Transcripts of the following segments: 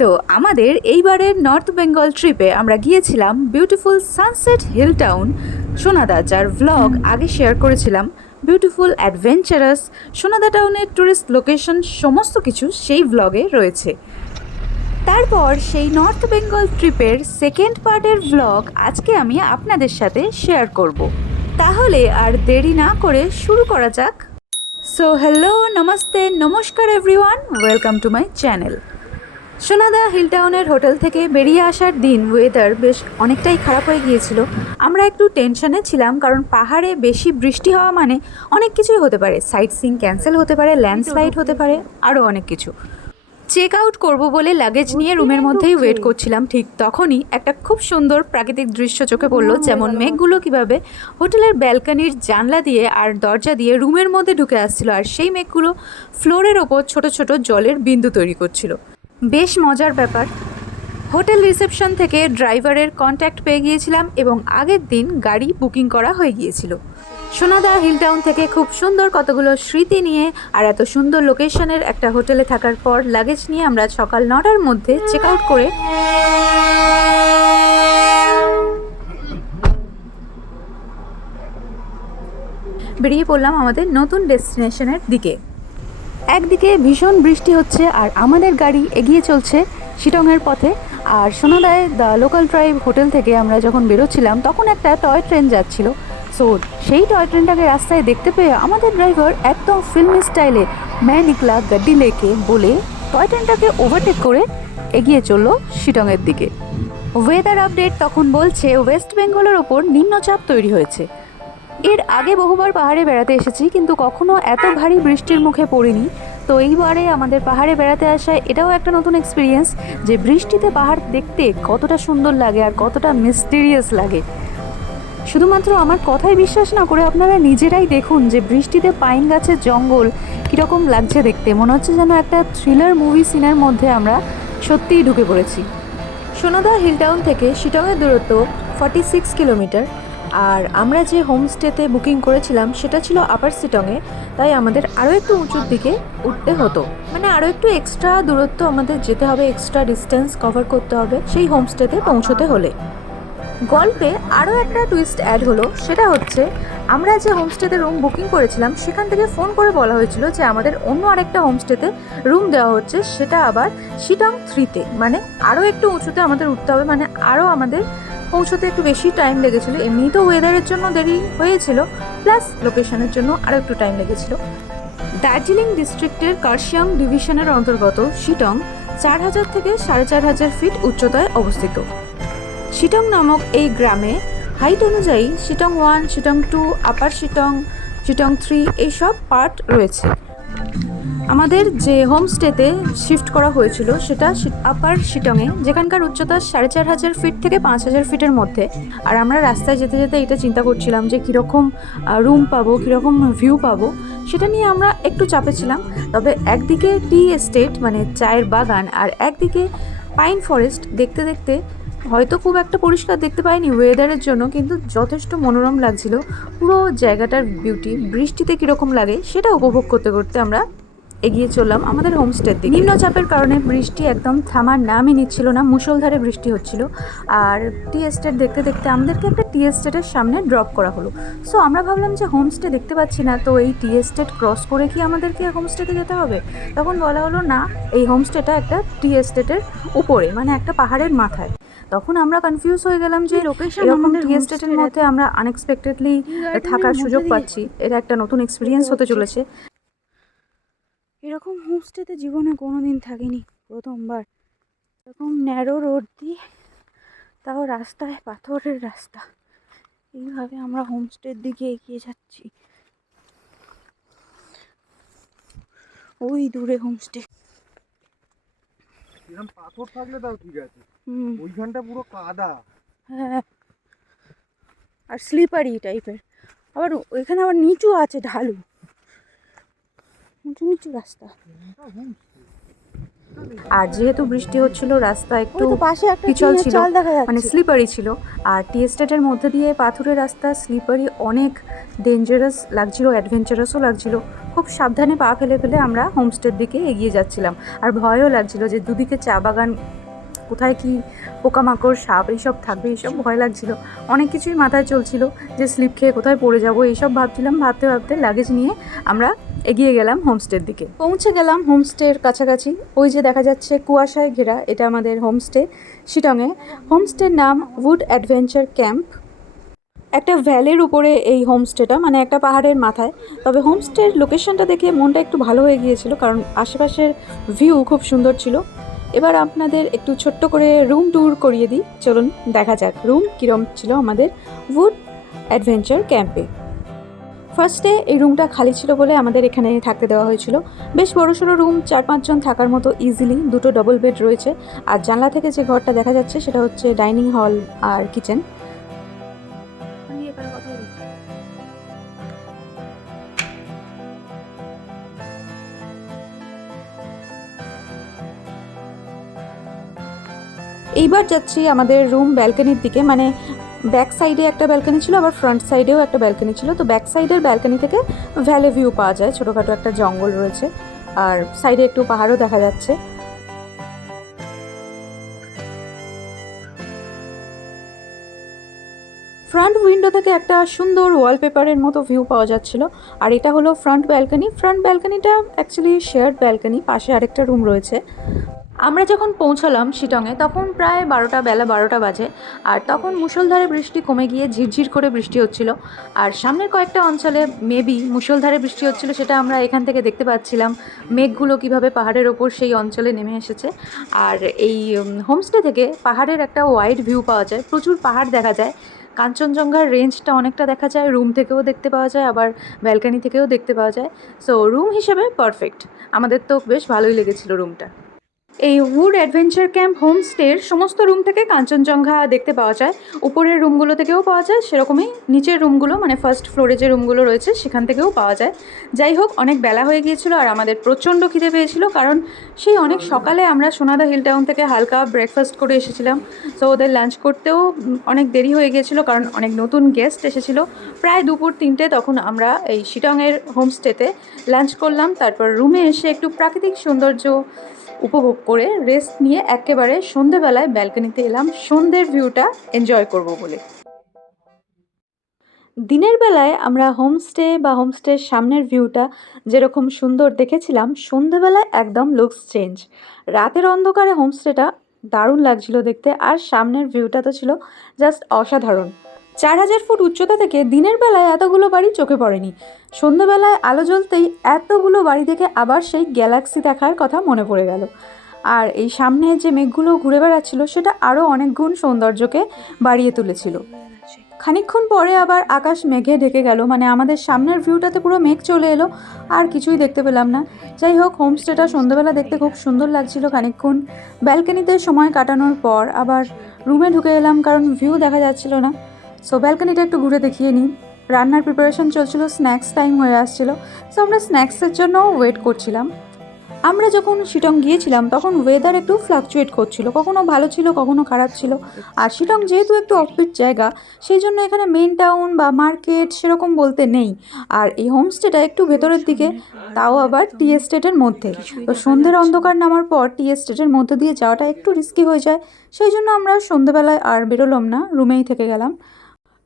তো আমাদের এইবারের নর্থ বেঙ্গল ট্রিপে আমরা গিয়েছিলাম বিউটিফুল সানসেট হিল টাউন সোনাদা, যার ভ্লগ আগে শেয়ার করেছিলাম। বিউটিফুল অ্যাডভেঞ্চারাস সোনাদা টাউনের ট্যুরিস্ট লোকেশন সমস্ত কিছু সেই ভ্লগে রয়েছে। তারপর সেই নর্থ বেঙ্গল ট্রিপের সেকেন্ড পার্টের ভ্লগ আজকে আমি আপনাদের সাথে শেয়ার করব। তাহলে আর দেরি না করে শুরু করা যাক। সো হ্যালো, নমস্তে, নমস্কার everyone, welcome to my channel. Sonada hill টাউনের হোটেল থেকে বেরিয়ে আসার দিন ওয়েদার বেশ অনেকটাই খারাপ হয়ে গিয়েছিল। আমরা একটু টেনশনে ছিলাম, কারণ পাহাড়ে বেশি বৃষ্টি হওয়া মানে অনেক কিছুই হতে পারে। সাইট সিইং ক্যান্সেল হতে পারে, ল্যান্ডস্লাইড হতে পারে, আরও অনেক কিছু। চেক আউট করবো বলে লাগেজ নিয়ে রুমের মধ্যেই ওয়েট করছিলাম। ঠিক তখনই একটা খুব সুন্দর প্রাকৃতিক দৃশ্য চোখে পড়লো, যেমন মেঘগুলো কিভাবে হোটেলের ব্যালকনির জানলা দিয়ে আর দরজা দিয়ে রুমের মধ্যে ঢুকে আসছিল, আর সেই মেঘগুলো ফ্লোরের ওপর ছোট ছোট জলের বিন্দু তৈরি করছিল। বেশ মজার ব্যাপার। হোটেল রিসেপশন থেকে ড্রাইভারের কন্ট্যাক্ট পেয়ে গিয়েছিলাম এবং আগের দিন গাড়ি বুকিং করা হয়ে গিয়েছিল। সোনাদা হিল টাউন থেকে খুব সুন্দর কতগুলো স্মৃতি নিয়ে আর এত সুন্দর লোকেশনের একটা হোটেলে থাকার পর লাগেজ নিয়ে আমরা সকাল 9টার মধ্যে চেক আউট করে বেরিয়ে পড়লাম আমাদের নতুন ডেস্টিনেশনের দিকে। একদিকে ভীষণ বৃষ্টি হচ্ছে আর আমাদের গাড়ি এগিয়ে চলছে শিটংয়ের পথে। আর সোনাদায় দ্য লোকাল ট্রাইব হোটেল থেকে আমরা যখন বেরোচ্ছিলাম তখন একটা টয় ট্রেন যাচ্ছিল। সো সেই টয় ট্রেনটাকে রাস্তায় দেখতে পেয়ে আমাদের ড্রাইভার একদম ফিল্মি স্টাইলে मैं निकला गड्डी लेके বলে টয় ট্রেনটাকে ওভারটেক করে এগিয়ে চললো শিটংয়ের দিকে। ওয়েদার আপডেট তখন বলছে ওয়েস্ট বেঙ্গলের ওপর নিম্নচাপ তৈরি হয়েছে। এর আগে বহুবার পাহাড়ে বেড়াতে এসেছি, কিন্তু কখনো এত ভারী বৃষ্টির মুখে পড়িনি। তো এইবারে আমাদের পাহাড়ে বেড়াতে আসায় এটাও একটা নতুন এক্সপিরিয়েন্স, যে বৃষ্টিতে পাহাড় দেখতে কতটা সুন্দর লাগে আর কতটা মিস্টিরিয়াস লাগে। শুধুমাত্র আমার কথায় বিশ্বাস না করে আপনারা নিজেরাই দেখুন যে বৃষ্টিতে পাইন গাছের জঙ্গল কীরকম লাগছে দেখতে। মনে হচ্ছে যেন একটা থ্রিলার মুভি সিনের মধ্যে আমরা সত্যিই ঢুকে পড়েছি। সোনাদা হিল টাউন থেকে শিটংয়ের দূরত্ব 46 কিলোমিটার। আর আমরা যে হোমস্টেতে বুকিং করেছিলাম সেটা ছিল আপার শিটংয়ে, তাই আমাদের আরও একটু উঁচুর দিকে উঠতে হতো। মানে আরও একটু এক্সট্রা দূরত্ব আমাদের যেতে হবে, এক্সট্রা ডিস্টেন্স কভার করতে হবে সেই হোমস্টেতে পৌঁছতে হলে। গল্পে আরও একটা টুইস্ট অ্যাড হলো, সেটা হচ্ছে আমরা যে হোমস্টেতে রুম বুকিং করেছিলাম সেখান থেকে ফোন করে বলা হয়েছিল যে আমাদের অন্য আরেকটা হোমস্টেতে রুম দেওয়া হচ্ছে, সেটা আবার শিটং 3-তে, মানে আরও একটু উঁচুতে আমাদের উঠতে হবে। মানে আরও আমাদের পৌঁছতে একটু বেশি টাইম লেগেছিলো। এমনি তো ওয়েদারের জন্য দেরি হয়েছিল, প্লাস লোকেশনের জন্য আরও একটু টাইম লেগেছিলো। দার্জিলিং ডিস্ট্রিক্টের কার্শিয়াং ডিভিশনের অন্তর্গত শিটং 4000 থেকে 4500 ফিট উচ্চতায় অবস্থিত। শিটং নামক এই গ্রামে হাইট অনুযায়ী শিটং 1, শিটং 2, আপার শিটং, শিটং 3 এইসব পার্ট রয়েছে। আমাদের যে হোমস্টেতে শিফট করা হয়েছিল সেটা আপার শিটংয়ে, যেখানকার উচ্চতা 4500 ফিট থেকে 5000 ফিটের মধ্যে। আর আমরা রাস্তায় যেতে যেতে এটা চিন্তা করছিলাম যে কীরকম রুম পাবো, কীরকম ভিউ পাবো, সেটা নিয়ে আমরা একটু চাপে ছিলাম। তবে একদিকে টি এস্টেট মানে চায়ের বাগান, আর একদিকে পাইন ফরেস্ট দেখতে দেখতে হয়তো খুব একটা পরিষ্কার দেখতে পাইনি ওয়েদারের জন্য, কিন্তু যথেষ্ট মনোরম লাগছিল পুরো জায়গাটার বিউটি। বৃষ্টিতে কীরকম লাগে সেটা উপভোগ করতে করতে আমরা এগিয়ে চললাম আমাদের হোমস্টের দিকে। নিম্নচাপের কারণে বৃষ্টি একদম থামার নামই নিচ্ছিল না, মুষলধারে বৃষ্টি হচ্ছিল। আর টি এস্টেট দেখতে দেখতে আমাদেরকে একটা টি এস্টেটের সামনে ড্রপ করা হলো। সো আমরা ভাবলাম যে হোমস্টে দেখতে পাচ্ছি না, তো এই টি এস্টেট ক্রস করে কি আমাদেরকে হোমস্টেতে যেতে হবে? তখন বলা হলো না, এই হোমস্টেটা একটা টি এস্টেটের উপরে, মানে একটা পাহাড়ের মাথায়। তখন আমরা কনফিউজ হয়ে গেলাম যে এরকম টি এস্টেটের মধ্যে আমরা আনএক্সপেক্টেডলি থাকার সুযোগ পাচ্ছি। এটা একটা নতুন এক্সপিরিয়েন্স হতে চলেছে। এরকম হোমস্টেতে জীবনে কোনো দিন থাকিনি, প্রথমবার। এরকম ন্যারো রোড দিয়ে, তাও রাস্তায় পাথরের রাস্তা, এইভাবে আমরা হোমস্টের দিকে এগিয়ে যাচ্ছি। ওই দূরে হোমস্টে। পাথর থাকলে তাও ঠিক আছে, ওইখানটা পুরো কাদা। হ্যাঁ, আর স্লিপারি টাইপের। আবার ওইখানে আবার নিচু আছে, ঢালু, উঁচু নিচু রাস্তা। আর যেহেতু বৃষ্টি হচ্ছিল, রাস্তা একটু পিছল ছিল, মানে স্লিপারি ছিল। আর টি এস্টেটের মধ্যে দিয়ে পাথুরে রাস্তা, স্লিপারি, অনেক ডেঞ্জারাস লাগছিল, অ্যাডভেঞ্চারাসও লাগছিল। খুব সাবধানে পা ফেলে ফেলে আমরা হোমস্টের দিকে এগিয়ে যাচ্ছিলাম। আর ভয়ও লাগছিল যে দুদিকে চা বাগান, কোথায় কি পোকামাকড়, সাপ এইসব থাকবে, এইসব ভয় লাগছিল। অনেক কিছুই মাথায় চলছিল যে স্লিপ খেয়ে কোথায় পড়ে যাব, এইসব ভাবছিলাম। ভাবতে ভাবতে লাগেজ নিয়ে আমরা এগিয়ে গেলাম হোমস্টের দিকে। পৌঁছে গেলাম হোমস্টের কাছাকাছি। ওই যে দেখা যাচ্ছে কুয়াশায় ঘেরা, এটা আমাদের হোমস্টে শিটংয়ে। হোমস্টের নাম উড অ্যাডভেঞ্চার ক্যাম্প। একটা ভ্যালির উপরে এই হোমস্টেটা, মানে একটা পাহাড়ের মাথায়। তবে হোমস্টের লোকেশনটা দেখে মনটা একটু ভালো হয়ে গিয়েছিল, কারণ আশেপাশের ভিউ খুব সুন্দর ছিল। এবার আপনাদের একটু ছোট্ট করে রুম ট্যুর করিয়ে দিই, চলুন দেখা যাক রুম কীরকম ছিল আমাদের উড অ্যাডভেঞ্চার ক্যাম্পে। ফার্স্টে এই রুমটা খালি ছিল বলে আমাদের এখানে থাকতে দেওয়া হয়েছিল। বেশ বড়সড় রুম, 4-5 জন থাকার মতো ইজিলি। 2টো ডবল বেড রয়েছে। আর জানলা থেকে যে ঘরটা দেখা যাচ্ছে সেটা হচ্ছে ডাইনিং হল আর কিচেন। এইবার যাচ্ছি আমাদের রুম ব্যালকনির দিকে। মানে ব্যাক সাইডে একটা ব্যালকনি ছিল, আবার ফ্রন্ট সাইডেও একটা ব্যালকনি ছিল। তো ব্যাক সাইডের ব্যালকনি থেকে ভ্যালি ভিউ পাওয়া যায়, ছোটোখাটো একটা জঙ্গল রয়েছে আর সাইডে একটু পাহাড়ও দেখা যাচ্ছে। ফ্রন্ট উইন্ডো থেকে একটা সুন্দর ওয়ালপেপারের মতো ভিউ পাওয়া যাচ্ছিল। আর এটা হলো ফ্রন্ট ব্যালকনি। ফ্রন্ট ব্যালকনিটা অ্যাকচুয়ালি শেয়ার্ড ব্যালকনি, পাশে আরেকটা রুম রয়েছে। আমরা যখন পৌঁছালাম শিটংয়ে তখন প্রায় বেলা 12টা বাজে। আর তখন মুষলধারে বৃষ্টি কমে গিয়ে ঝিরঝির করে বৃষ্টি হচ্ছিল। আর সামনের কয়েকটা অঞ্চলে মেবি মুষলধারে বৃষ্টি হচ্ছিল, সেটা আমরা এখান থেকে দেখতে পাচ্ছিলাম। মেঘগুলো কিভাবে পাহাড়ের ওপর সেই অঞ্চলে নেমে এসেছে। আর এই হোমস্টে থেকে পাহাড়ের একটা ওয়াইড ভিউ পাওয়া যায়, প্রচুর পাহাড় দেখা যায়। কাঞ্চনজঙ্ঘার রেঞ্জটা অনেকটা দেখা যায়, রুম থেকেও দেখতে পাওয়া যায়, আবার ব্যালকনি থেকেও দেখতে পাওয়া যায়। সো রুম হিসেবে পারফেক্ট, আমাদের তো বেশ ভালোই লেগেছিল রুমটা। এই উড অ্যাডভেঞ্চার ক্যাম্প হোমস্টের সমস্ত রুম থেকে কাঞ্চনজঙ্ঘা দেখতে পাওয়া যায়। উপরের রুমগুলো থেকেও পাওয়া যায়, সেরকমই নিচের রুমগুলো, মানে ফার্স্ট ফ্লোরে যে রুমগুলো রয়েছে সেখান থেকেও পাওয়া যায়। যাই হোক, অনেক বেলা হয়ে গিয়েছিল আর আমাদের প্রচণ্ড খিদে পেয়েছিল, কারণ সেই অনেক সকালে আমরা সোনাদা হিল টাউন থেকে হালকা ব্রেকফাস্ট করে এসেছিলাম। সো ওদের লাঞ্চ করতেও অনেক দেরি হয়ে গিয়েছিল, কারণ অনেক নতুন গেস্ট এসেছিলো। প্রায় দুপুর 3টে তখন আমরা এই শিটংয়ের হোমস্টেতে লাঞ্চ করলাম। তারপর রুমে এসে একটু প্রাকৃতিক সৌন্দর্য উপভোগ করে রেস্ট নিয়ে একেবারে সন্ধেবেলায় ব্যালকনিতে এলাম সন্ধ্যের ভিউটা এনজয় করব বলে। দিনের বেলায় আমরা হোমস্টে বা হোমস্টের সামনের ভিউটা যেরকম সুন্দর দেখেছিলাম, সন্ধেবেলায় একদম লুকস চেঞ্জ। রাতের অন্ধকারে হোমস্টেটা দারুণ লাগছিল দেখতে, আর সামনের ভিউটা তো ছিল জাস্ট অসাধারণ। 4000 ফুট উচ্চতা থেকে দিনের বেলায় এতগুলো বাড়ি চোখে পড়েনি। সন্ধ্যেবেলায় আলো জ্বলতেই এতগুলো বাড়ি দেখে আবার সেই গ্যালাক্সি দেখার কথা মনে পড়ে গেল। আর এই সামনে যে মেঘগুলো ঘুরে বেড়াচ্ছিল সেটা আরও অনেক গুণ সৌন্দর্যকে বাড়িয়ে তুলেছিল। খানিকক্ষণ পরে আবার আকাশ মেঘে ঢেকে গেল, মানে আমাদের সামনের ভিউটাতে পুরো মেঘ চলে এলো, আর কিছুই দেখতে পেলাম না। যাই হোক, হোমস্টেটা সন্ধ্যাবেলা দেখতে খুব সুন্দর লাগছিল। খানিকক্ষণ ব্যালকনিতে সময় কাটানোর পর আবার রুমে ঢুকে এলাম, কারণ ভিউ দেখা যাচ্ছিল না। সো ব্যালকনিটা একটু ঘুরে দেখিয়ে নিই। রান্নার প্রিপারেশন চলছিল, স্ন্যাক্স টাইম হয়ে আসছিল। সো আমরা স্ন্যাক্সের জন্য ওয়েট করছিলাম। আমরা যখন শিটং গিয়েছিলাম তখন ওয়েদার একটু ফ্লাকচুয়েট করছিল, কখনো ভালো ছিল কখনো খারাপ ছিল। আর শিটং যেহেতু একটু অফবিট জায়গা, সেই জন্য এখানে মেন টাউন বা মার্কেট সেরকম বলতে নেই। আর এই হোমস্টেটা একটু ভেতরের দিকে, তাও আবার টি এস্টেটের মধ্যে। তো সন্ধ্যের অন্ধকার নামার পর টি এস্টেটের মধ্যে দিয়ে যাওয়াটা একটু রিস্কি হয়ে যায়, সেই জন্য আমরা সন্ধ্যেবেলায় আর বেরোলাম না, রুমেই থেকে গেলাম।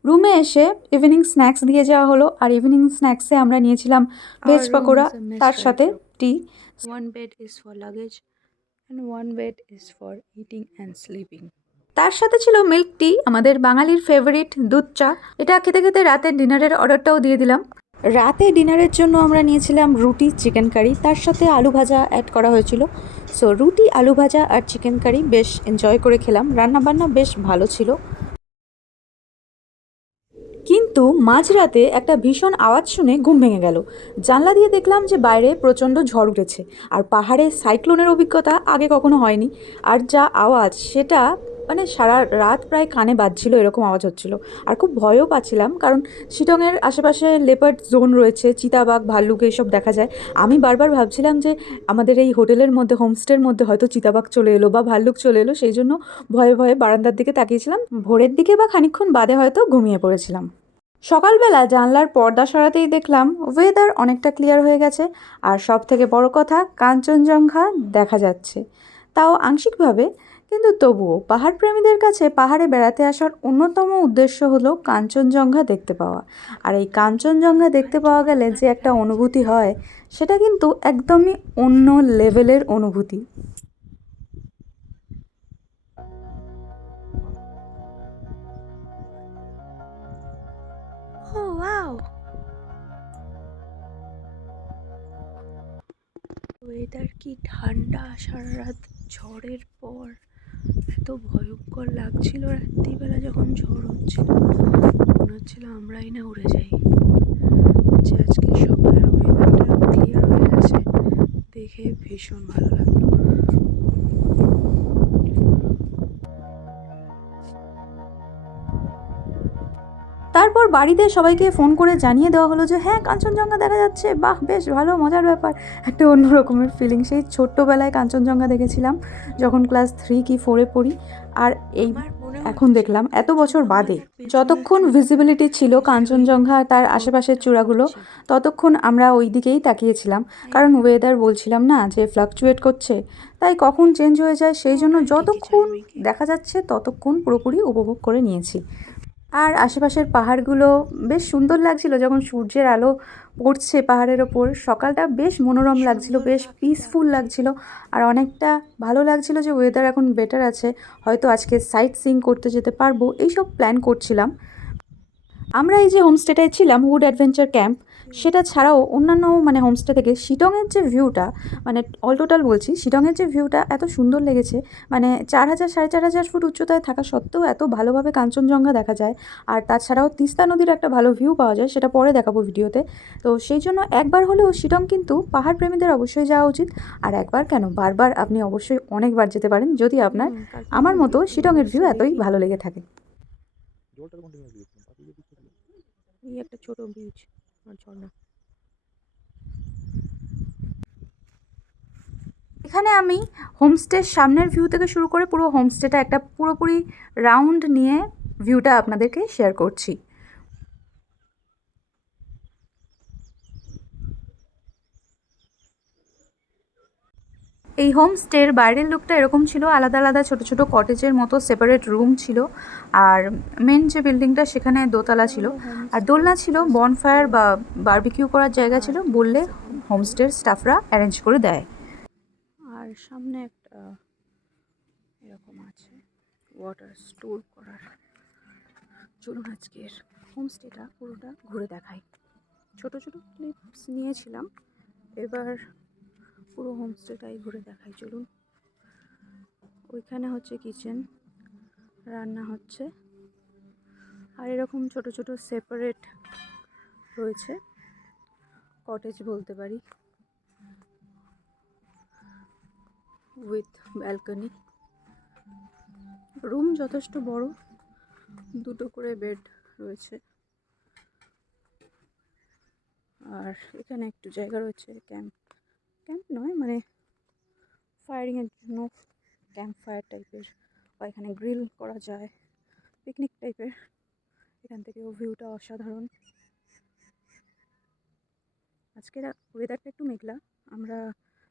রুমে এসে ইভিনিং স্ন্যাক্স দিয়ে যাওয়া হলো, আর ইভিনিং স্ন্যাক্সে আমরা নিয়েছিলাম ভেজ পাকোড়া, তার সাথে টি। One bed is for luggage and one bed is for eating and sleeping. তার সাথে ছিল মিল্ক টি, আমাদের বাঙালির ফেভারিট দুধ চা। এটা খেতে খেতে রাতের ডিনারের অর্ডারটাও দিয়ে দিলাম। রাতে ডিনারের জন্য আমরা নিয়েছিলাম রুটি, চিকেন কারি, তার সাথে আলু ভাজা অ্যাড করা হয়েছিল। সো রুটি, আলু ভাজা আর চিকেন কারি বেশ এনজয় করে খেলাম। রান্নাবান্না বেশ ভালো ছিল। কিন্তু মাঝরাতে একটা ভীষণ আওয়াজ শুনে ঘুম ভেঙে গেল। জানলা দিয়ে দেখলাম যে বাইরে প্রচণ্ড ঝড় উঠেছে, আর পাহাড়ে সাইক্লোনের অভিজ্ঞতা আগে কখনো হয়নি। আর যা আওয়াজ, সেটা মানে সারা রাত প্রায় কানে বাজছিল, এরকম আওয়াজ হচ্ছিল। আর খুব ভয়ও পাচ্ছিলাম, কারণ শিটংয়ের আশেপাশে লেপার্ড জোন রয়েছে, চিতাবাঘ, ভাল্লুক এইসব দেখা যায়। আমি বারবার ভাবছিলাম যে আমাদের এই হোটেলের মধ্যে, হোমস্টের মধ্যে হয়তো চিতাবাঘ চলে এলো বা ভাল্লুক চলে এলো, সেই জন্য ভয়ে ভয়ে বারান্দার দিকে তাকিয়েছিলাম। ভোরের দিকে বা খানিকক্ষণ বাদে হয়তো ঘুমিয়ে পড়েছিলাম। সকালবেলা জানলার পর্দা সরাতেই দেখলাম ওয়েদার অনেকটা ক্লিয়ার হয়ে গেছে, আর সব থেকে বড় কথা কাঞ্চনজঙ্ঘা দেখা যাচ্ছে, তাও আংশিকভাবে। কিন্তু তবুও পাহাড় প্রেমীদের কাছে পাহাড়ে বেড়াতে আসার অন্যতম উদ্দেশ্য হলো কাঞ্চনজঙ্ঘা দেখতে পাওয়া। আর এই কাঞ্চনজঙ্ঘা দেখতে পাওয়া গেলে যে একটা অনুভূতি হয়, সেটা কিন্তু একদমই অন্য লেভেলের অনুভূতি। Oh wow! ওয়েদার কি ঠান্ডা, সারা রাত ঝড়ের পর এত ভয়ঙ্কর লাগছিল রাত্রিবেলা যখন ঝড় হচ্ছিল, মনে হচ্ছিল আমরাই না উড়ে যাই। যে আজকে সকালের ওয়েদারটা ক্লিয়ার হয়ে গেছে, দেখে ভীষণ ভালো লাগলো। তারপর বাড়িতে সবাইকে ফোন করে জানিয়ে দেওয়া হলো যে হ্যাঁ কাঞ্চনজঙ্ঘা দেখা যাচ্ছে, বাহ বেশ ভালো মজার ব্যাপার। একটা অন্য রকমের ফিলিং, সেই ছোট্টবেলায় কাঞ্চনজঙ্ঘা দেখেছিলাম যখন ক্লাস 3 কি 4-এ পড়ি, আর এই এখন দেখলাম এত বছর বাদে। যতক্ষণ ভিজিবিলিটি ছিল কাঞ্চনজঙ্ঘা আর তার আশেপাশের চূড়াগুলো, ততক্ষণ আমরা ওই দিকেই তাকিয়েছিলাম, কারণ ওয়েদার বলছিলাম না যে ফ্লাকচুয়েট করছে, তাই কখন চেঞ্জ হয়ে যায়, সেই জন্য যতক্ষণ দেখা যাচ্ছে ততক্ষণ পুরোপুরি উপভোগ করে নিয়েছি। আর আশেপাশের পাহাড়গুলো বেশ সুন্দর লাগছিল যখন সূর্যের আলো পড়ছে পাহাড়ের ওপর। সকালটা বেশ মনোরম লাগছিল, বেশ পিসফুল লাগছিল, আর অনেকটা ভালো লাগছিল যে ওয়েদার এখন বেটার আছে, হয়তো আজকে সাইট সিইং করতে যেতে পারবো, এইসব প্ল্যান করছিলাম। আমরা এই যে হোমস্টেটায় ছিলাম, উড অ্যাডভেঞ্চার ক্যাম্প, সেটা ছাড়াও অন্যান্য হোমস্টে থেকে শিটংয়ের যে ভিউটা, অল টোটাল বলছি, শিটংয়ের যে ভিউটা এত সুন্দর লেগেছে। 4,000 4,500 ফুট উচ্চতায় থাকা সত্ত্বেও এত ভালোভাবে কাঞ্চনজঙ্ঘা দেখা যায়। আর তাছাড়াও তিস্তা নদীর একটা ভালো ভিউ পাওয়া যায়, সেটা পরে দেখাবো ভিডিওতে। তো সেই জন্য একবার হলেও শিটং কিন্তু পাহাড় প্রেমীদের অবশ্যই যাওয়া উচিত। আর একবার কেন, বারবার আপনি অবশ্যই অনেকবার যেতে পারেন, যদি আপনার আমার মতো শিটংয়ের ভিউ এতই ভালো লেগে থাকে। এই একটা ছোট বিচ আর ঝর্ণা। এখানে আমি হোমস্টের সামনের ভিউ থেকে শুরু করে পুরো হোমস্টেটা একটা পুরোপুরি রাউন্ড নিয়ে ভিউটা আপনাদেরকে শেয়ার করছি। এই হোমস্টের বাইরের লুকটা এরকম ছিল, আলাদা আলাদা ছোট ছোট কটেজের মতো সেপারেট রুম ছিল, আর মেন যে বিল্ডিংটা সেখানে দোতলা ছিল, আর দোলনা ছিল, বনফায়ার বা বারবিকিউ করার জায়গা ছিল, বললে হোমস্টের স্টাফরা অ্যারেঞ্জ করে দেয়। আর সামনে একটা এরকম আছে ওয়াটার স্টোর করার। চলুন আজকের হোমস্টেটা পুরোটা ঘুরে দেখাই। ছোট ছোট ক্লিপস নিয়েছিলাম, এবার পুরো হোমস্টেটাই ঘুরে দেখাই। চলুন। ওইখানে হচ্ছে কিচেন, রান্না হচ্ছে, আর এরকম ছোট ছোট সেপারেট রয়েছে কটেজ বলতে পারি, উইথ ব্যালকনি। রুম যথেষ্ট বড়, দুটো করে বেড রয়েছে, আর এখানে একটু জায়গা রয়েছে ক্যাম্প নয়, ফায়ারিংয়ের জন্য, ক্যাম্প ফায়ার টাইপের, বা এখানে গ্রিল করা যায়, পিকনিক টাইপের। এখান থেকেও ভিউটা অসাধারণ। আজকের ওয়েদারটা একটু মেঘলা, আমরা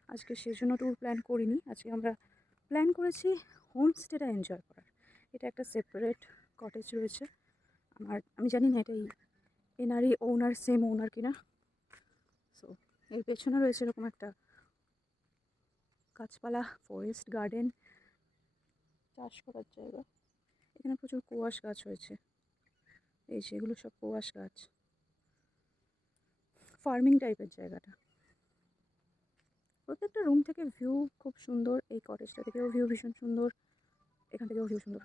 আজকে সেজন্য ট্যুর প্ল্যান করিনি। আজকে আমরা প্ল্যান করেছি হোমস্টেটা এনজয় করার। এটা একটা সেপারেট কটেজ রয়েছে, আমি জানি না এটা এনারই ওনার, সেম ওনার কিনা। সো এর পেছনে রয়েছে এরকম একটা গাছপালা, ফরেস্ট গার্ডেন, চাষ করার জায়গা। এখানে প্রচুর কোয়াশ গাছ হয়েছে, এই সেগুলো সব কোয়াশ গাছ, ফার্মিং টাইপের জায়গাটা। প্রত্যেকটা রুম থেকে ভিউ খুব সুন্দর, এই কটেজটা থেকেও ভিউ ভীষণ সুন্দর, এখান থেকেও ভিউ সুন্দর।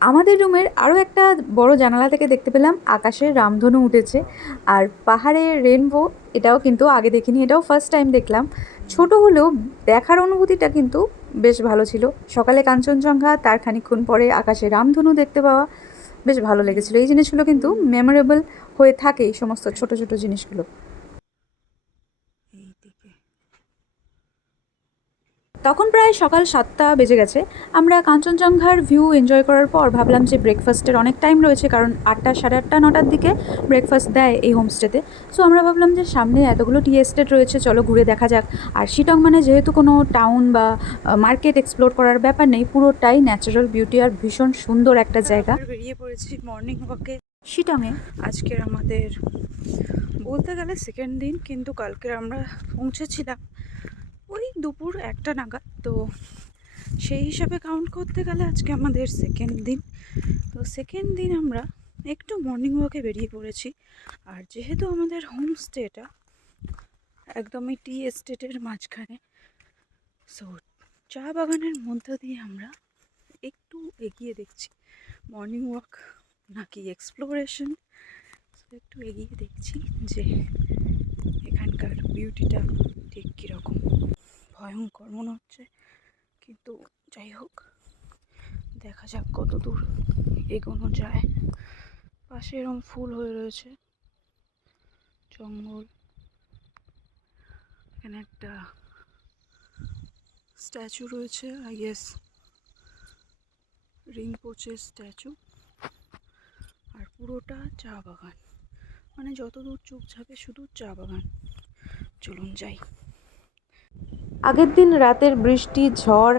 আমাদের রুমের আরও একটা বড় জানালা থেকে দেখতে পেলাম আকাশের রামধনু উঠেছে, আর পাহাড়ের রেনবো, এটাও কিন্তু আগে দেখিনি, এটাও ফার্স্ট টাইম দেখলাম। ছোট হলেও দেখার অনুভূতিটা কিন্তু বেশ ভালো ছিল। সকালে কাঞ্চনজঙ্ঘা, তার খানিকক্ষণ পরে আকাশে রামধনু দেখতে পাওয়া, বেশ ভালো লেগেছিলো। এই জিনিসগুলো কিন্তু মেমোরেবল হয়ে থাকে, এই সমস্ত ছোট ছোট জিনিসগুলো। এইদিকে তখন প্রায় সকাল 7টা বেজে গেছে। আমরা কাঞ্চনজঙ্ঘার ভিউ এনজয় করার পর ভাবলাম যে ব্রেকফাস্টের অনেক টাইম রয়েছে, কারণ 8টা, সাড়ে 8টা, 9টার দিকে ব্রেকফাস্ট দেয় এই হোমস্টেতে। সো আমরা ভাবলাম যে সামনে এতগুলো টি এস্টেট রয়েছে, চলো ঘুরে দেখা যাক। আর শিটং মানে যেহেতু কোনো টাউন বা মার্কেট এক্সপ্লোর করার ব্যাপার নেই, পুরোটাই ন্যাচারাল বিউটি আর ভীষণ সুন্দর একটা জায়গা। বেরিয়ে পড়েছি মর্নিং ওয়াকে শিটংয়ে আজকের আমাদের বলতে গেলে সেকেন্ড দিন, কিন্তু কালকে আমরা পৌঁছেছিলাম ওই দুপুর 1টা নাগাদ। তো সেই হিসাবে কাউন্ট করতে গেলে আজকে আমাদের সেকেন্ড দিন। তো সেকেন্ড দিন আমরা একটু মর্নিং ওয়াকে বেরিয়ে পড়েছি। আর যেহেতু আমাদের হোমস্টেটা একদমই টি এস্টেটের মাঝখানে, সো চা বাগানের মধ্য দিয়ে আমরা একটু এগিয়ে দেখছি মর্নিং ওয়াক নাকি এক্সপ্লোরেশন। একটু এগিয়ে দেখছি যে এখানকার বিউটিটা ঠিক কীরকম। ভয়ঙ্কর মনে হচ্ছে, কিন্তু যাই হোক দেখা যাক কত দূর এগোনো যায়। পাশে এরকম ফুল হয়ে রয়েছে, জঙ্গল। এখানে একটা স্ট্যাচু রয়েছে, আই গেস রিংপোচের স্ট্যাচু। আর পুরোটা চা বাগান, মানে যত দূর চোখ যাবে শুধু চা বাগান। চলুন যাই। আগের দিন রাতের বৃষ্টি, ঝড়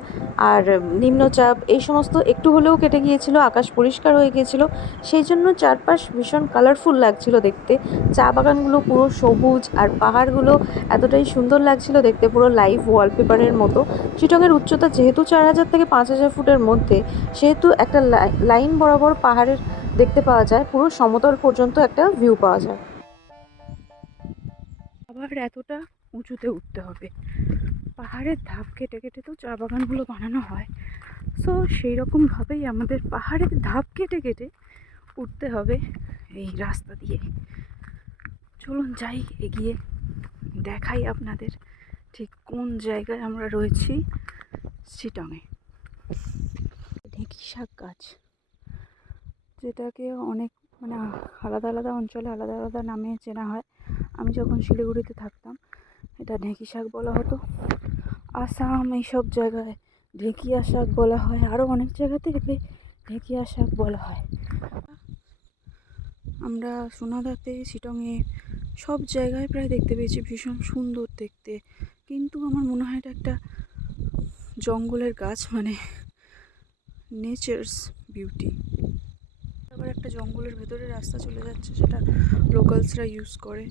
আর নিম্নচাপ এই সমস্ত একটু হলেও কেটে গিয়েছিল, আকাশ পরিষ্কার হয়ে গিয়েছিল। সেই জন্য চারপাশ ভীষণ কালারফুল লাগছিল দেখতে। চা বাগানগুলো পুরো সবুজ আর পাহাড়গুলো এতটাই সুন্দর লাগছিল দেখতে, পুরো লাইভ ওয়ালপেপারের মতো। শিটংয়ের উচ্চতা যেহেতু 4000 থেকে 5000 ফুটের মধ্যে, সেহেতু একটা লাইন বরাবর পাহাড়ের দেখতে পাওয়া যায়, পুরো সমতল পর্যন্ত একটা ভিউ পাওয়া যায়। আবার এতটা উঁচুতে উঠতে হবে, পাহাড়ের ধাপ কেটে কেটে তো চা বাগানগুলো বানানো হয়। সো সেই রকমভাবেই আমাদের পাহাড়ের ধাপ কেটে কেটে উঠতে হবে এই রাস্তা দিয়ে। চলুন যাই, এগিয়ে দেখাই আপনাদের ঠিক কোন জায়গায় আমরা রয়েছি শিটংয়ে। ঢেঁকি শাক গাছ, যেটাকে অনেক মানে আলাদা আলাদা অঞ্চলে আলাদা আলাদা নামে চেনা হয়। আমি যখন শিলিগুড়িতে থাকতাম এটা ঢেঁকি শাক বলা হতো। আসাম এইসব জায়গায় ঢেঁকিয়া শাক বলা হয়, আরও অনেক জায়গাতে একে ঢেঁকিয়া শাক বলা হয়। আমরা সোনাদাতে, শিটংয়ে সব জায়গায় প্রায় দেখতে পেয়েছি, ভীষণ সুন্দর দেখতে। কিন্তু আমার মনে হয় এটা একটা জঙ্গলের গাছ, মানে নেচার্স বিউটি। আবার একটা জঙ্গলের ভেতরে রাস্তা চলে যাচ্ছে, সেটা লোকালসরা ইউজ করে।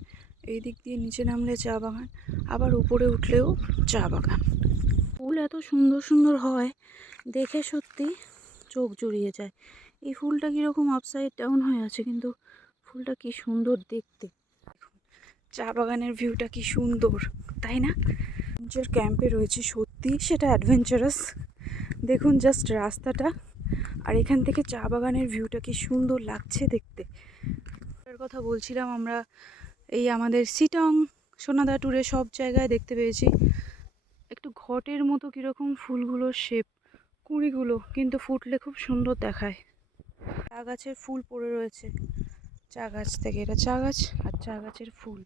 এই দিক দিয়ে নিচে নামলে চা বাগান, আবার উপরে উঠলেও চা বাগান। ফুল এত সুন্দর সুন্দর হয়, দেখে সত্যি চোখ জুড়িয়ে যায়। এই ফুলটা কীরকম আপসাইড ডাউন হয়ে আছে, কিন্তু ফুলটা কি সুন্দর দেখতে। চা বাগানের ভিউটা কি সুন্দর, তাই না? অ্যাডভেঞ্চার ক্যাম্পে রয়েছে, সত্যি সেটা অ্যাডভেঞ্চারাস। দেখুন জাস্ট রাস্তাটা, আর এখান থেকে চা বাগানের ভিউটা কি সুন্দর লাগছে দেখতে। তার কথা বলছিলাম, আমরা এই আমাদের শিটং সোনাদা ট্যুরে সব জায়গায় দেখতে পেয়েছি একটু ঘটের মতো কীরকম ফুলগুলোর শেপ, কুঁড়িগুলো কিন্তু ফুটলে খুব সুন্দর দেখায়। চা গাছের ফুল পড়ে রয়েছে চা গাছ থেকে, এটা চা গাছ আর চা গাছের ফুল।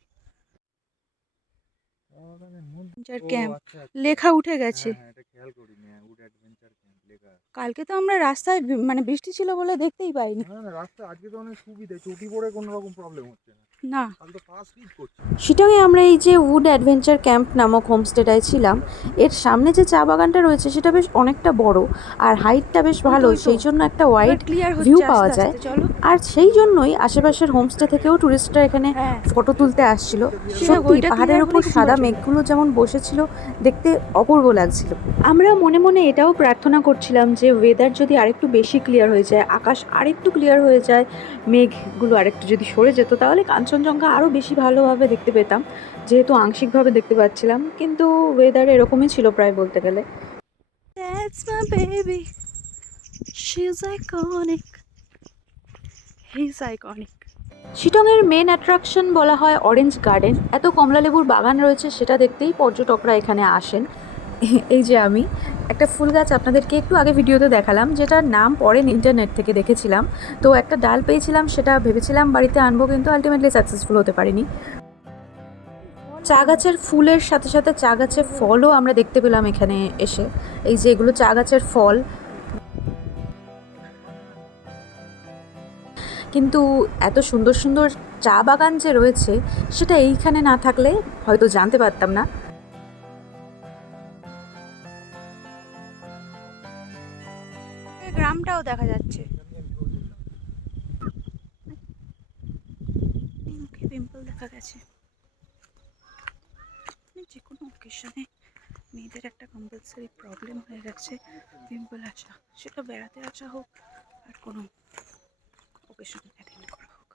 ক্যাম্প লেখা উঠে গেছে। কালকে তো আমরা রাস্তায় মানে বৃষ্টি ছিল বলে দেখতেই পাইনি। রাস্তা আজকে তো অনেক সুবিধা, চটি পড়ে কোনো রকম প্রবলেম হচ্ছে না। না, শিটংয়ে আমরা এই যে উড অ্যাডভেঞ্চার ক্যাম্প নামক হোমস্টেটায় ছিলাম, এর সামনে যে চা বাগানটা রয়েছে সেটা বেশ অনেকটা বড় আর হাইটটা বেশ ভালো, সেই জন্য একটা ওয়াইড ভিউ পাওয়া যায়। আর সেই জন্যই আশেপাশের হোমস্টে থেকেও টুরিস্টরা এখানে ফটো তুলতে আসছিল। সত্যি পাহাড়ের উপর সাদা মেঘগুলো যেমন বসেছিল, দেখতে অপূর্ব লাগছিল। আমরা মনে মনে এটাও প্রার্থনা করছিলাম যে ওয়েদার যদি আরেকটু বেশি ক্লিয়ার হয়ে যায়, আকাশ আরেকটু ক্লিয়ার হয়ে যায়, মেঘগুলো আরেকটু যদি সরে যেত, তাহলে কাঞ্চনজঙ্ঘা আরও বেশি ভালোভাবে দেখতে পেতাম। যেহেতু আংশিকভাবে দেখতে পাচ্ছিলাম, কিন্তু ওয়েদার এরকমই ছিল প্রায় বলতে গেলে। That's my baby. She's iconic. He's iconic. শিটংয়ের মেন অ্যাট্রাকশন বলা হয় অরেঞ্জ গার্ডেন। এত কমলালেবুর বাগান রয়েছে, সেটা দেখতেই পর্যটকরা এখানে আসেন। এই যে আমি একটা ফুল গাছ আপনাদেরকে একটু আগে ভিডিওতে দেখালাম, যেটার নাম পরে ইন্টারনেট থেকে দেখেছিলাম। তো একটা ডাল পেয়েছিলাম, সেটা ভেবেছিলাম বাড়িতে আনবো, কিন্তু আলটিমেটলি সাকসেসফুল হতে পারিনি। চা গাছের ফুলের সাথে সাথে চা গাছের ফলও আমরা দেখতে পেলাম এখানে এসে। এই যে এগুলো চা গাছের ফল, কিন্তু এত সুন্দর সুন্দর চা বাগান যে রয়েছে সেটা এইখানে না থাকলে হয়তো জানতে পারতাম না। গ্রামটাও দেখা যাচ্ছে। মুখে পিম্পল দেখা গেছে। যে কোনো অকেশনে মেয়েদের একটা কম্পালসারি প্রবলেম হয়ে গেছে পিম্পল আসা, সেটা বেড়াতে আসা হোক আর কোনো অকেশন অ্যাটেন্ড করা হোক।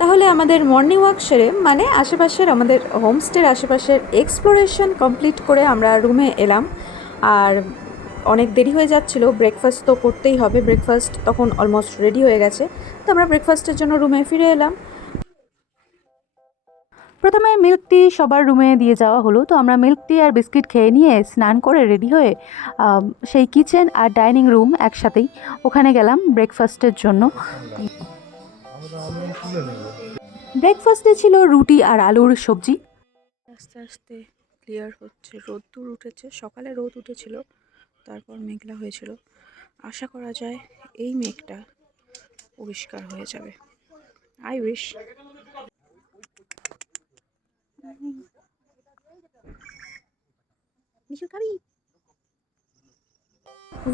তাহলে আমাদের মর্নিং ওয়াক সেরে, মানে আশেপাশের আমাদের হোমস্টের আশেপাশের এক্সপ্লোরেশন কমপ্লিট করে আমরা রুমে এলাম। আর অনেক দেরি হয়ে যাচ্ছিল, ব্রেকফাস্ট তো করতেই হবে। ব্রেকফাস্ট তখন অলমোস্ট রেডি হয়ে গেছে, তো আমরা ব্রেকফাস্টের জন্য রুমে ফিরে এলাম। প্রথমে মিল্ক টি সবার রুমে দিয়ে যাওয়া হলো, তো আমরা মিল্ক টি আর বিস্কিট খেয়ে নিয়ে স্নান করে রেডি হয়ে সেই কিচেন আর ডাইনিং রুম একসাথেই, ওখানে গেলাম ব্রেকফাস্টের জন্য। ব্রেকফাস্টে ছিল রুটি আর আলুর সবজি। আস্তে আস্তে ক্লিয়ার হচ্ছে, রোদ্দুর উঠেছে। সকালে রোদ উঠেছিল, তারপর মেঘলা হয়েছিল। আশা করা যায় এই মেঘটা পরিষ্কার হয়ে যাবে। I wish.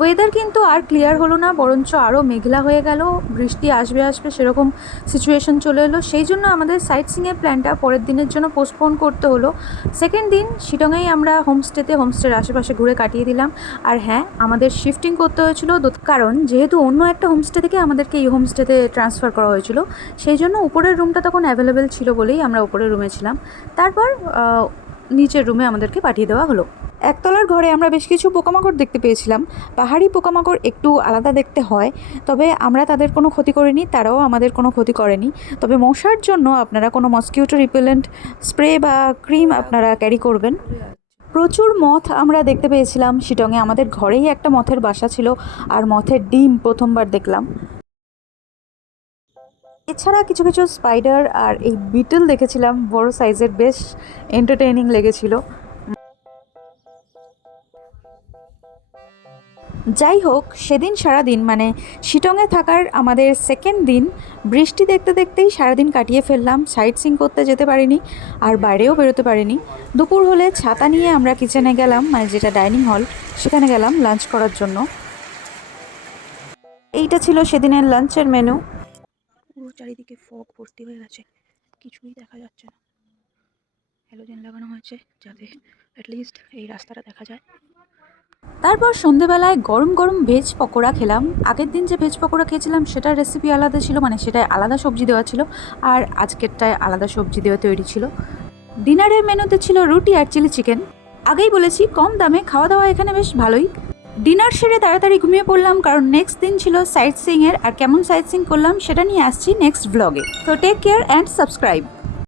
ওয়েদার কিন্তু আর ক্লিয়ার হলো না, বরঞ্চ আরও মেঘলা হয়ে গেল, বৃষ্টি আসবে আসবে সেরকম সিচুয়েশন চলে এলো। সেই জন্য আমাদের সাইট সিংয়ের প্ল্যানটা পরের দিনের জন্য পোস্টপোন করতে হলো। সেকেন্ড দিন শিলংয়েই আমরা হোমস্টের আশেপাশে ঘুরে কাটিয়ে দিলাম। আর হ্যাঁ, আমাদের শিফটিং করতে হয়েছিল, কারণ যেহেতু অন্য একটা হোমস্টে থেকে আমাদেরকে এই হোমস্টেতে ট্রান্সফার করা হয়েছিল, সেই জন্য উপরের রুমটা তখন অ্যাভেলেবেল ছিল বলেই আমরা উপরের রুমে ছিলাম। তারপর নিচের রুমে আমাদেরকে পাঠিয়ে দেওয়া হলো। একতলার ঘরে আমরা বেশ কিছু পোকামাকড় দেখতে পেয়েছিলাম। পাহাড়ি পোকামাকড় একটু আলাদা দেখতে হয়, তবে আমরা তাদের কোনো ক্ষতি করিনি, তারাও আমাদের কোনো ক্ষতি করেনি। তবে মশার জন্য আপনারা কোনো মসকিউটো রিপেলেন্ট স্প্রে বা ক্রিম আপনারা ক্যারি করবেন। প্রচুর মথ আমরা দেখতে পেয়েছিলাম শিলংয়ে। আমাদের ঘরেই একটা মথের বাসা ছিল, আর মথের ডিম প্রথমবার দেখলাম। এছাড়া কিছু কিছু স্পাইডার আর এই বিটল দেখেছিলাম বড় সাইজের, বেশ এন্টারটেইনিং লেগেছিল। যাই হোক, সেদিন সারাদিন মানে শিলংয়ে থাকার আমাদের সেকেন্ড দিন বৃষ্টি দেখতে দেখতেই সারাদিন কাটিয়ে ফেললাম। সাইট সিং করতে যেতে পারিনি, আর বাইরেও বেরোতে পারিনি। দুপুর হলে ছাতা নিয়ে আমরা কিচেনে গেলাম, মানে যেটা ডাইনিং হল, সেখানে গেলাম লাঞ্চ করার জন্য। এইটা ছিল সেদিনের লাঞ্চের মেনু। পুরো চারিদিকে ফগ ভর্তি হয়ে গেছে, কিছুই দেখা যাচ্ছে না। হ্যালোজেন লাগানো হয়েছে যাতে অ্যাটলিস্ট এই রাস্তাটা দেখা যায়। তারপর সন্ধেবেলায় গরম গরম ভেজ পকোড়া খেলাম। আগের দিন যে ভেজ পকোড়া খেয়েছিলাম সেটার রেসিপি আলাদা ছিল, মানে সেটায় আলাদা সবজি দেওয়া ছিল, আর আজকেরটায় আলাদা সবজি দেওয়া তৈরি ছিল। ডিনারের মেনুতে ছিল রুটি আর চিলি চিকেন। আগেই বলেছি কম দামে খাওয়া দাওয়া এখানে বেশ ভালোই। ডিনার সেরে তাড়াতাড়ি ঘুমিয়ে পড়লাম, কারণ নেক্সট দিন ছিল সাইট সিইংয়ের। আর কেমন সাইট সিইং করলাম সেটা নিয়ে আসছি নেক্সট ব্লগে। তো টেক কেয়ার অ্যান্ড সাবস্ক্রাইব।